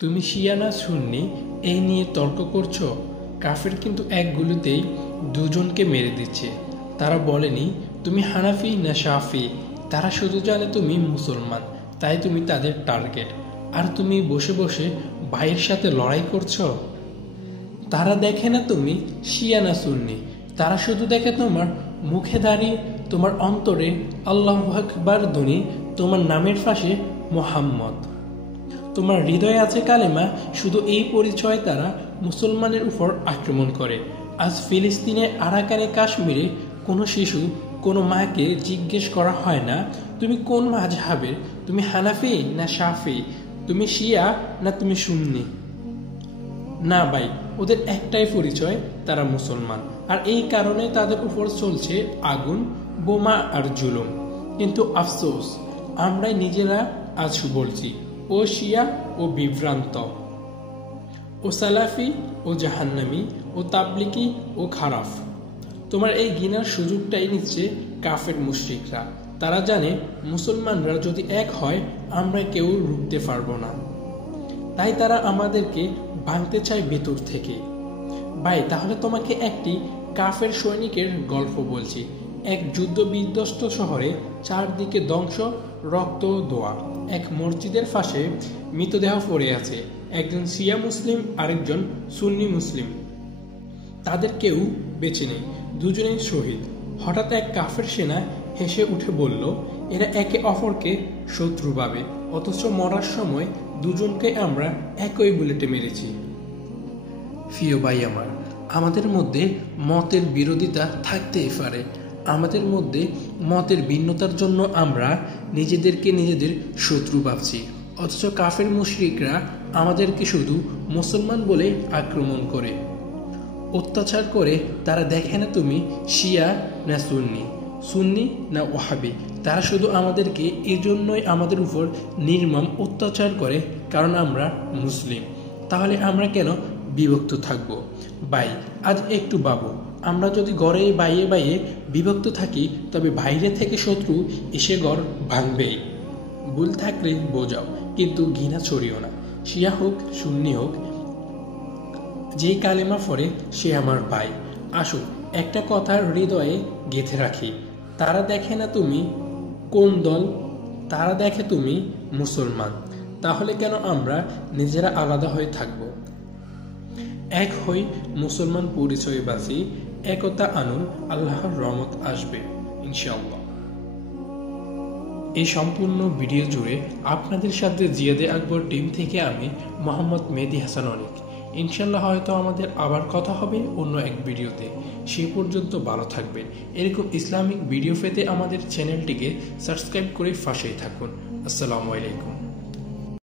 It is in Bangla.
তুমি শিয়া না সুন্নি এই নিয়ে তর্ক করছো। কাফের কিন্তু এক গুলিতেই দুজনকে মেরে দিচ্ছে। তারা বলেনি তুমি হানাফি না শাফি, তারা শুধু জানে তুমি মুসলমান, তাই তুমি তাদের টার্গেট। আর তুমি বসে বসে ভাইয়ের সাথে লড়াই করছো। তারা দেখে না তুমি শিয়া না সুন্নি, তারা শুধু দেখে তোমার মুখে দাঁড়িয়ে, তোমার অন্তরে আল্লাহু আকবার ধ্বনি, তোমার নামের পাশে মোহাম্মদ। তোমার হৃদয়ে আছে কালেমা, শুধু এই পরিচয় তারা মুসলমানের উপর আক্রমণ করে। আজ ফিলিস্তিনে, আরাকানে, কাশ্মীরে কোনো শিশু, কোনো মাকে জিজ্ঞেস করা হয় না তুমি কোন মাযহাবের, তুমি হানাফি না শাফি, তুমি শিয়া না তুমি সুন্নি। না ভাই, ওদের একটাই পরিচয়, তারা মুসলমান। আর এই কারণে তাদের উপর চলছে আগুন, বোমা আর জুলুম। কিন্তু আফসোস, আমরাই নিজেরা আজ বলছি ও শিয়া ও বিভ্রান্ত, ও সালাফি ও জাহান্নামী, ও তাবলিকি ও খারাপ। তোমার এই ঘৃণার সুযোগটাই নিচ্ছে কাফের মুশরিকরা। তারা জানে মুসলমানরা যদি এক হয় আমরা কেউ রুখতে পারবো না, তাই তারা আমাদেরকে ভাঙতে চায় ভেতর থেকে। ভাই, তাহলে তোমাকে একটি কাফের সৈনিকের গল্প বলছি। এক যুদ্ধ বিধ্বস্ত শহরে চারদিকে ধ্বংস, রক্ত, দোয়া। এক মসজিদের পাশে মৃতদেহ পড়ে আছে, একজন শিয়া মুসলিম, আরেকজন সুন্নি মুসলিম। তাদের কেউ বেঁচে নেই, দুজনেই শহীদ। হঠাৎ এক কাফের সেনা হেসে উঠে বলল, এরা একে অপরকে শত্রু ভাবে, অথচ মরার সময় দুজনকে আমরা একই বুলেটে মেরেছি। প্রিয় ভাই আমার, আমাদের মধ্যে মতের বিরোধিতা থাকতেই পারে, আমাদের মধ্যে মতের ভিন্নতার জন্য আমরা নিজেদেরকে নিজেদের শত্রু ভাবছি, অথচ কাফের মুশরিকরা আমাদেরকে শুধু মুসলমান বলে আক্রমণ করে, অত্যাচার করে। তারা দেখে না তুমি শিয়া না সুন্নি, সুন্নি না ওয়াহাবি। তারা শুধু আমাদেরকে এজন্যই আমাদের উপর নির্মম অত্যাচার করে, কারণ আমরা মুসলিম। তাহলে আমরা কেন বিভক্ত থাকবো? ভাই, আজ একটু ভাবো, আমরা যদি ঘরে বাইরে বাইরে বিভক্ত থাকি, তবে বাইরে থেকে শত্রু এসে ঘর ভাঙবেই। ভুল থাকলে বোঝাও, কিন্তু ঘৃণা ছড়িও না। শিয়া হোক সুন্নি হোক, যেই কালেমা পড়ে সে আমার ভাই। আসো একটা কথা হৃদয়ে গেঁথে রাখি, তারা দেখে না তুমি কোন দল, তারা দেখে তুমি মুসলমান। তাহলে কেন আমরা নিজেরা আলাদা হয়ে থাকবো? এক হই, মুসলমান পরিচয় বাঁচি, একতা আনুন, আল্লাহর রহমত আসবে ইনশাআল্লাহ। এই সম্পূর্ণ ভিডিও জুড়ে আপনাদের সাথে জিয়াদে আকবর টিম থেকে আমি মোহাম্মদ মেহেদী হাসান অনিক। ইনশাল্লাহ হয়তো আমাদের আবার কথা হবে অন্য এক ভিডিওতে। সে পর্যন্ত ভালো থাকবেন। এরকম ইসলামিক ভিডিও পেতে আমাদের চ্যানেলটিকে সাবস্ক্রাইব করে পাশেই থাকুন। আসসালামু আলাইকুম।